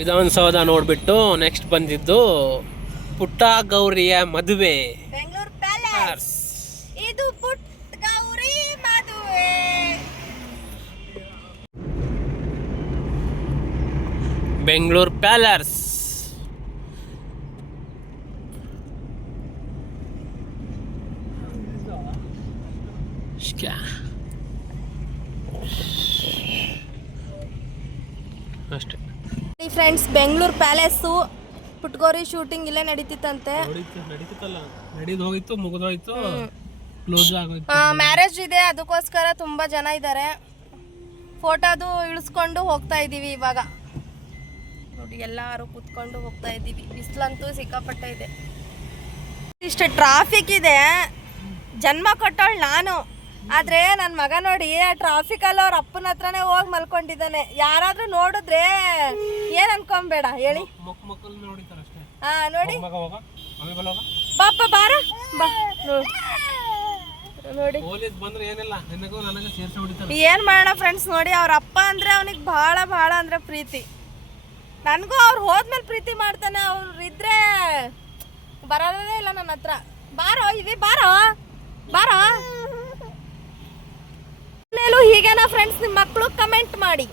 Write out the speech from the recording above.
ವಿಧಾನಸೌಧ ನೋಡ್ಬಿಟ್ಟು ನೆಕ್ಸ್ಟ್ ಬಂದಿದ್ದು ಪುಟ್ಟ ಗೌರಿಯ ಮದುವೆ ಬೆಂಗಳೂರು ಪ್ಯಾಲೇಸ್. ಇದು ಪುಟ್ಟ ಗೌರಿ ಮದುವೆ. ಬೆಂಗಳೂರು ಪ್ಯಾಲೇಸ್. ಅಷ್ಟೇ ಫ್ರೆಂಡ್ಸ್, ಬೆಂಗಳೂರು ಪ್ಯಾಲೇಸು ಪುಟ್ಗೋರಿ ಶೂಟಿಂಗ್ ಇಲ್ಲೇ ನಡೀತಿತ್ತಂತೆ. ನಡೆದು ಹೋಗಿತ್ತು, ಮುಗಿದೋಯ್ತು, ಕ್ಲೋಸ್ ಆಗೋಯ್ತು. ಮ್ಯಾರೇಜ್ ಇದೆ, ಅದಕ್ಕೋಸ್ಕರ ತುಂಬಾ ಜನ ಇದ್ದಾರೆ. ಫೋಟೋದು ಇಳಿಸ್ಕೊಂಡು ಹೋಗ್ತಾ ಇದೀವಿ ಇವಾಗ. ನೋಡಿ, ಎಲ್ಲರೂ ಕೂತ್ಕೊಂಡು ಹೋಗ್ತಾ ಇದ್ದೀವಿ. ಬಿಸಿಲಂತೂ ಸಿಕ್ಕಾಪಟ್ಟೆ ಇದೆ. ಇಷ್ಟು ಟ್ರಾಫಿಕ್ ಇದೆ. ಜನ್ಮ ಕೊಟ್ಟವಳು ನಾನು, ಆದ್ರೆ ನನ್ನ ಮಗ ನೋಡಿ ಟ್ರಾಫಿಕಲ್ಲಿ ಅವ್ರ ಅಪ್ಪನ ಹತ್ರನೇ ಹೋಗಿ ಮಲ್ಕೊಂಡಿದ್ದಾನೆ. ಯಾರಾದ್ರೂ ನೋಡಿದ್ರೆ ಏನ್ ಅನ್ಕೊಂಬೇಡ ಹೇಳಿ. ಹಾ ನೋಡಿ, ಬಾಪ ಬಾರ ಬಾ ನೋಡಿ. ಏನ್ ಮಾಡೋಣ ಫ್ರೆಂಡ್ಸ್, ನೋಡಿ ಅವ್ರ ಅಪ್ಪ ಅಂದ್ರೆ ಅವನಿಗೆ ಬಹಳ ಬಹಳ ಅಂದ್ರೆ ಪ್ರೀತಿ. ನನ್ಗೂ ಅವ್ರು ಹೋದ್ಮೇಲೆ ಪ್ರೀತಿ ಮಾಡ್ತಾನೆ. ಅವ್ರು ಇದ್ರೆ ಬರೋದೇ ಇಲ್ಲ ನನ್ನ ಹತ್ರ. ಬಾರೋ ಇವಿ, ಬಾರೋ ಬಾರೋ. ಹೀಗೇನಾ ಫ್ರೆಂಡ್ಸ್, ನಿಮ್ಮ ಮಕ್ಕಳು ಕಮೆಂಟ್ ಮಾಡಿ.